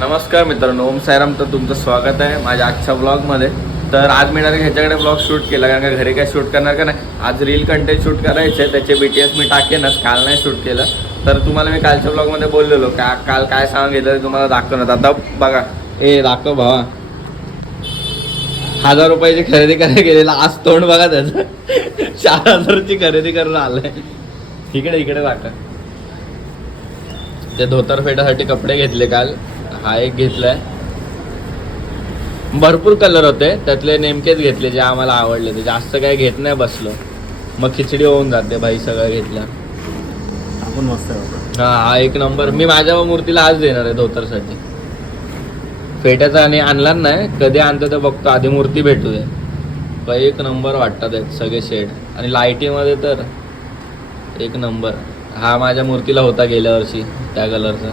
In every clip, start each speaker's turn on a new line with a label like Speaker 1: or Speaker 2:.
Speaker 1: नमस्कार मित्रांनो ओम सायराम तर तुमचं स्वागत आहे माझ्या आजच्या ब्लॉगमध्ये तर आज मी डायरेक्ट ह्याच्याकडे ब्लॉग शूट केला कारण का घरी काय शूट करणार का नाही? आज रील कंटेंट शूट करायचे त्याचे बी टी एस मी टाकेनच काल नाही शूट केलं. तर तुम्हाला मी कालच्या ब्लॉगमध्ये बोललेलो का काल काय सांगितलं ते तुम्हाला दाखवणार आता बघा. ए दाखव भावा. हजार रुपयाची खरेदी करायला गेलेला आज तोंड बघा त्याचं. चार हजारची खरेदी करून आलाय. इकडे इकडे दाखव ते धोतर फेटासाठी कपडे घेतले काल. हा एक घेतलाय. भरपूर कलर होते. त्यातले नेमकेच घेतले जे आम्हाला आवडले ते. जास्त काय घेत नाही बसलो. मग खिचडी होऊन जाते भाई सगळं घेतलं
Speaker 2: आपण मस्त आहे.
Speaker 1: हा हा एक नंबर मी माझ्या मूर्तीला आज देणार आहे धोतरसाठी. फेट्याचा आणि आणला नाही. कधी आणतो ते बघतो. आधी मूर्ती भेटू दे पण एक नंबर वाटतात आहेत सगळे शेड आणि लाईटीमध्ये तर एक नंबर हा माझ्या मूर्तीला होता गेल्या वर्षी त्या कलरचा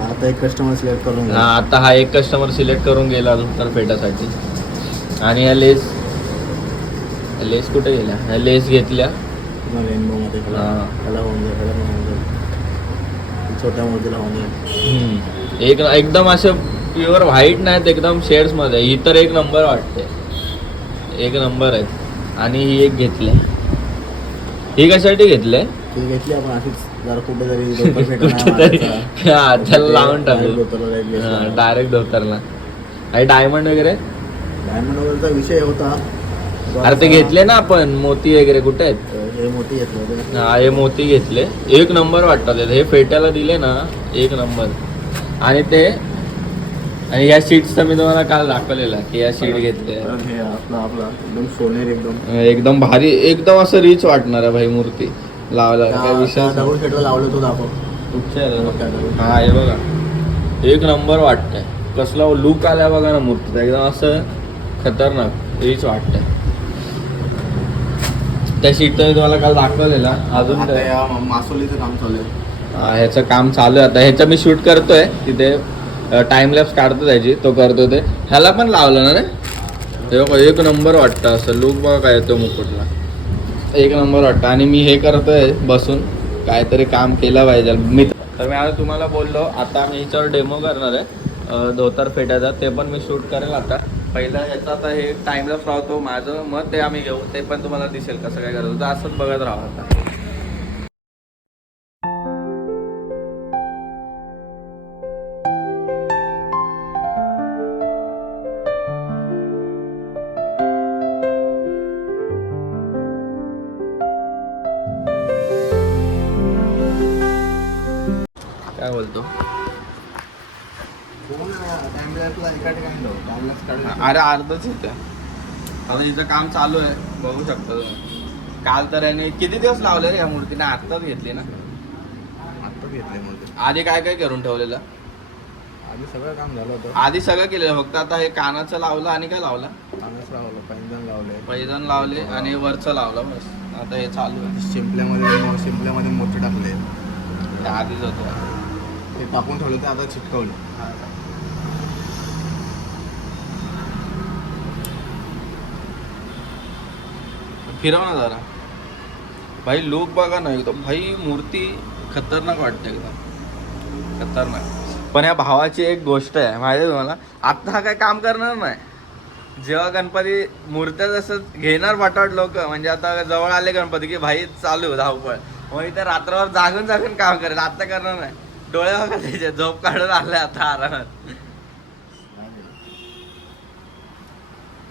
Speaker 2: आता एक कस्टमर सिलेक्ट करून
Speaker 1: हा आता हा एक कस्टमर सिलेक्ट करून गेला धोतर फेटासाठी आणि या लेस लेस कुठे गेल्या? ह्या लेस घेतल्या.
Speaker 2: रेनबो मध्ये त्याला होऊन जाईल त्याला होऊन जाईल. छोट्या मूर्तीला होऊन जाईल.
Speaker 1: एक एकदम असे प्युअर व्हाईट नाहीत एकदम शेड्समध्ये. ही तर एक नंबर वाटते. एक नंबर आहे आणि ही एक घेतली. ही कशासाठी घेतले?
Speaker 2: ती घेतली आपण अशीच जरा कुठेतरी मारायचा.
Speaker 1: हा त्याला लावून टाकू. डायरेक्ट धोतरला. आणि डायमंड वगैरे?
Speaker 2: डायमंड वगैरेचा विषय होता.
Speaker 1: अरे ते घेतले ना आपण मोती वगैरे कुठे आहेत?
Speaker 2: हे मोठी घेतलं
Speaker 1: हा हे मोती घेतले. एक नंबर वाटतात हे. फेट्याला दिले ना एक नंबर. आणि ते आणि या शीट्सचं मी तुम्हाला काल दाखवलेलं की या शीट घेतले.
Speaker 2: तर हे आपलं आपला. एकदम सोनेर एकदम.
Speaker 1: एकदम भारी एकदम असं रिच वाटणार आहे भाई मूर्ती. लावला. काय विषय
Speaker 2: लावलं तो दाखव.
Speaker 1: हा हे बघा. एक नंबर वाटतंय. कसला लुक आलाय बघा ना मूर्तीचा. एकदम असं खतरनाक. रिच वाटतंय. त्या शीट तुम्हाला काल दाखवलेला. अजून
Speaker 2: आता? या मासोलीचं काम चालू आहे.
Speaker 1: हा, ह्याचं काम चालू आहे. आता ह्याचं मी शूट करतोय. तिथे टाइम लॅप्स काढतो त्याची. तो करतो ते. ह्याला पण लावलं ना रे? हे बघा, एक नंबर वाटतं असं. लुक बघा काय येतो मुकुटला. एक नंबर वाटतं. आणि मी हे करतोय बसून. काहीतरी काम केलं पाहिजे. मी तर मी आता तुम्हाला बोललो आता मी ह्याच्यावर डेमो करणार आहे. धोतर फेट्याचा. ते पण मी शूट करेल आता. पहिलं ह्याचा आता हे टाइमलॅप्स राहतो. माझं मग ते आम्ही घेऊ. ते पण तुम्हाला दिसेल कसं काय करतो तर असंच बघत राहा आता.
Speaker 2: एका ठिकाणी
Speaker 1: अरे अर्धच येतं आता हिचं काम चालू आहे बघू शकता. तुम्ही काल तर याने किती दिवस लावले रे या मूर्तीने? आत्ताच घेतली ना?
Speaker 2: आत्ता घेतले मग
Speaker 1: आधी काय काय करून ठेवलेलं?
Speaker 2: आधी सगळं काम झालं होतं.
Speaker 1: आधी सगळं केलेलं फक्त आता हे कानाचं लावलं आणि काय लावलं?
Speaker 2: पाण्यास लावलं पैंजण लावले.
Speaker 1: पैजण लावले आणि वरचं लावलं बस. आता हे चालू आहे.
Speaker 2: शिंपल्यामध्ये शिंपल्यामध्ये मोठे टाकले.
Speaker 1: ते आधीच होतं.
Speaker 2: ते टाकून ठेवले ते आता चिटकवलं.
Speaker 1: फिरव ना जरा. भाई लुक बघा ना एकदम भाई मूर्ती खतरनाक वाटते एकदम. खतरनाक. पण या भावाची एक गोष्ट आहे माहिती आहे तुम्हाला? आता हा काय काम करणार नाही. जेव्हा गणपती मूर्त्या जसं घेणार पटावट लोक म्हणजे आता जवळ आले गणपती की भाई चालू धावपळ. मग इथे रात्रभर जागून जागून काम करेल आता करणार नाही. डोळे बघा त्याचे झोप काढून आले आता आरामात.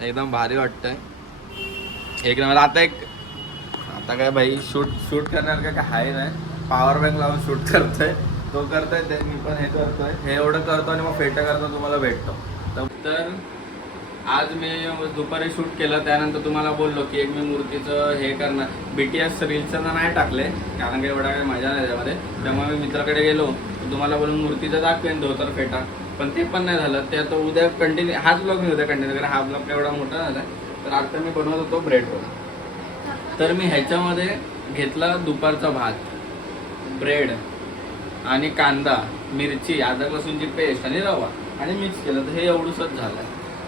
Speaker 1: एकदम भारी वाटतंय. एक नंबर. आता एक आता काय भाई शूट शूट करणार का काय आहे नाही. पॉवर बँक लावून शूट करतोय. तो करतोय ते मी पण हे करतोय. हे एवढं करतो आणि मग फेटा करतो तुम्हाला भेटतो. तर- आज मी दुपारी शूट केलं त्यानंतर तुम्हाला बोललो की एक मी मूर्तीचं हे करणार. बी टी एस रील्सचं तर नाही टाकले कारण की एवढा काही मजा नाही त्यामध्ये. त्यामुळे मी मित्राकडे गेलो. तर तुम्हाला बोलून मूर्तीचं दाखवेन धोतर फेटा पण ते पण नाही झालं. ते आता उद्या कंटिन्यू हाच ब्लॉग मी उद्या कंटिन्यू कारण हा ब्लॉग एवढा मोठा झाला. तर आता मी बनवत होतो ब्रेड रोल तर मी ह्याच्यामध्ये घेतला दुपारचा भात ब्रेड आणि कांदा मिरची अद्रक लसूणची पेस्ट आणि रवा आणि मिक्स केलं. तर हे एवढूसच झालं.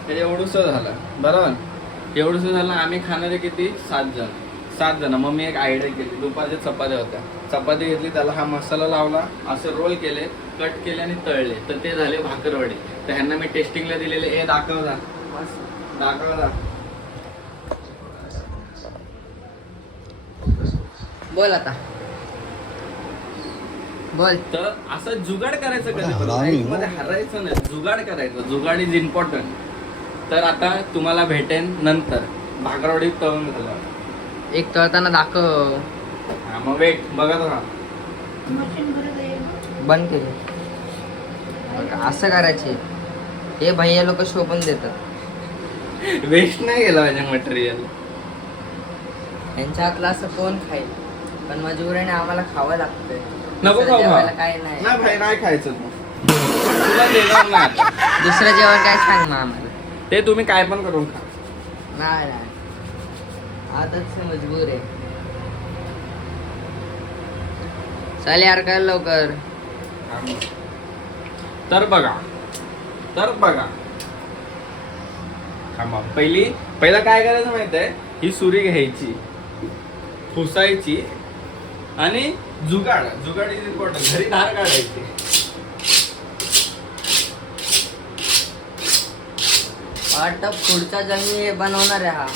Speaker 1: हे एवढूसं झालं. बरोबर? एवढूसं झालं. आम्ही खाणारे किती? सात जण. सात जण. मग मी एक आयडिया केली. दुपारच्या चपात्या होत्या. चपाती घेतली. त्याला हा मसाला लावला. असे रोल केले. कट केले आणि तळले. तर ते झाले भाकरवडी. तर ह्यांना मी टेस्टिंगला दिलेले. ए दाखव जा दाखव जा
Speaker 3: बोल आता. बोल.
Speaker 1: तर असं जुगाड करायचं कधी Life मध्ये हरायचं नाही जुगाड करायचं. जुगाड इज इम्पॉर्टंट तर आता तुम्हाला भेटेन नंतर. भाकरवडी तळून झालं
Speaker 3: एक तळताना दाखव.
Speaker 1: हा मग वेट बघत राहा.
Speaker 3: बंद केले. बघा, असं करायचे. हे भैया लोक शोभून देतात.
Speaker 1: वेस्ट नाही गेला माझ्या मटेरियल
Speaker 3: यांच्या हातलं असं कोण खाईल? पण मजबुरीने आम्हाला खावं लागतंय.
Speaker 1: नको
Speaker 3: दुसरं
Speaker 1: खाऊ
Speaker 3: जेवायला. काय नाही.
Speaker 1: नाही भाई नाही खायचं तू तुला देणार नाही.
Speaker 3: दुसरं जेवण काय सांग मग आम्हाला.
Speaker 1: ते तुम्ही काय पण करून खा.
Speaker 3: नाही नाही. आताच मजबूर आहे. चाल यार कर लवकर.
Speaker 1: तर बघा. तर बघा. थांबा. पहिली पहिला काय करायचं माहीत आहे ही सुरी घ्यायची. पुसायची. आणि जुगाड. जुगाड इज इम्पॉर्टंट घरी धार काढायची.
Speaker 3: वाटतं पुढचा हे बनवणार आहे हा.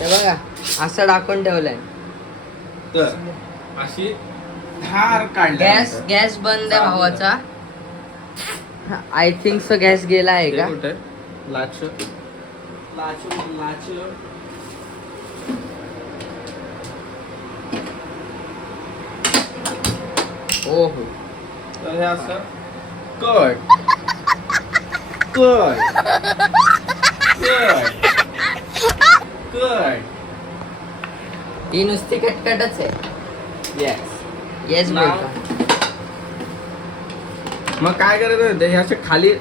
Speaker 3: ते बघा असं टाकून ठेवलंय.
Speaker 1: तर अशी धार काढली.
Speaker 3: गॅस गॅस बंद आहे भावाचा. आय थिंक सो गॅस गेला आहे का?
Speaker 1: लाच. लाच लाच.
Speaker 3: हो हो
Speaker 1: तर हे असं कट कट कट कट
Speaker 3: ही नुसती कटकटच आहे.
Speaker 1: येस
Speaker 3: येस
Speaker 1: मग काय करायचं होतं हे असे खाली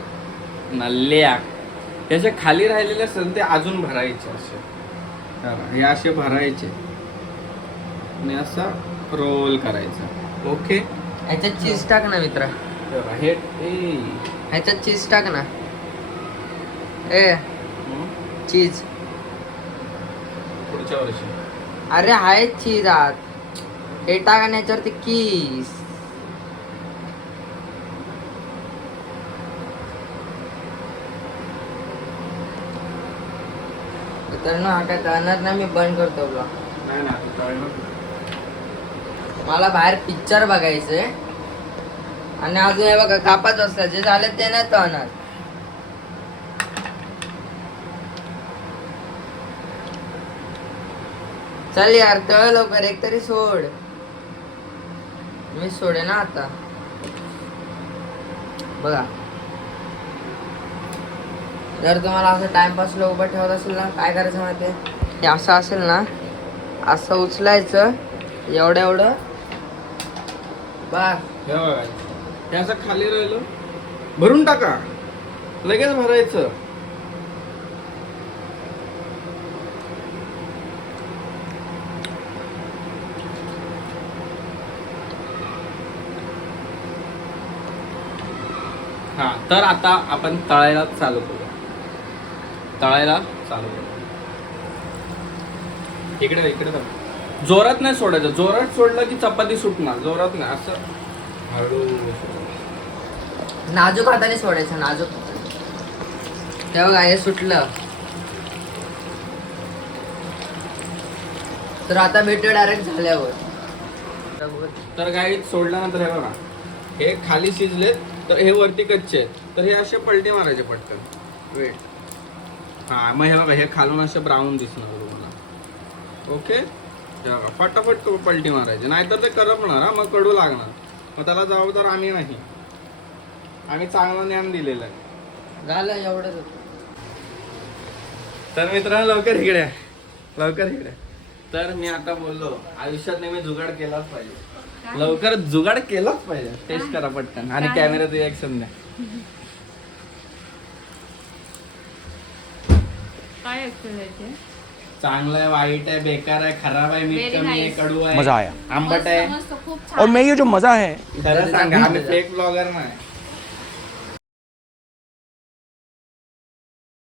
Speaker 1: नल्ल्या त्याचे खाली राहिलेले असतात ते अजून भरायचे असे. हा, हे असे भरायचे. आणि असं रोल करायचं. ओके
Speaker 3: ह्याच्यात चीज टाक ना मित्र.
Speaker 1: हे
Speaker 3: ह्याच्यात चीज टाक ना. ए? चीज
Speaker 1: पुढच्या वर्षी.
Speaker 3: अरे आहे चीज आत. हे टाक आणि याच्यावरती किस मित्रांनो हा काय कळणार ना मी बंद करतो ब्लॉग.
Speaker 1: नाही ना.
Speaker 3: मला बाहेर पिक्चर बघायचे आणि अजून हे बघा कापाच असतात. जे झाले ते नाही तळणार चल यार तळ लवकर. एक तरी सोड. मी सोडे ना आता. बघा. जर तुम्हाला असं टाइमपासला उभं ठेवत असेल ना काय करायचं माहिती हे असं असेल ना असं उचलायचं एवढं एवढं. बस.
Speaker 1: हे बघा हे असं खाली राहिलं. भरून टाका. लगेच भरायचं. हा तर आता आपण तळायला चालू करू तळायला चालू करू इकडे इकडे बघ. जोरात नाही सोडायचं. जोरात सोडलं की चपाती सुटणार. जोरात नाही असं. हळू
Speaker 3: नाजूक हाताने सोडायचं नाजूक. ते बघा हे सुटलं. तर आता भेटू डायरेक्ट झाल्यावर.
Speaker 1: तर काही सोडल्यानंतर हे बघा. हे खाली शिजलेत तर हे वरती कच्चे आहेत. तर हे असे पलटी मारायचे पटकन. वेट. हा मग हे बघा हे खालून असे ब्राऊन दिसणार तुम्हाला. ओके फटाफट पलटी मारायचे. नाहीतर ते करपणार हा. मग कडू लागणार. मग त्याला जबाबदार आम्ही नाही. आम्ही चांगलं ज्ञान दिलेलं आहे.
Speaker 3: झालं एवढंच.
Speaker 1: तर मित्रांनो लवकर इकडे या. लवकर इकडे तर मी आता बोललो आयुष्यात नेहमी जुगाड केलाच पाहिजे. लवकर जुगाड केलाच पाहिजे. टेस्ट करा पटकन. आणि कॅमेरा रिॲक्शन द्या.
Speaker 4: काय असतं त्याचे
Speaker 1: चांगलं आहे वाईट आहे बेकार आहे खराब आहे मीठ
Speaker 4: Very
Speaker 1: कमी
Speaker 4: nice.
Speaker 1: कडू आहे
Speaker 2: मजा आया.
Speaker 1: आंबट आहे.
Speaker 4: मस्त, मस्त, खूप
Speaker 2: और मैं ये जो मजा है
Speaker 1: खरं सांगा आम्ही फेक ब्लॉगर नाही.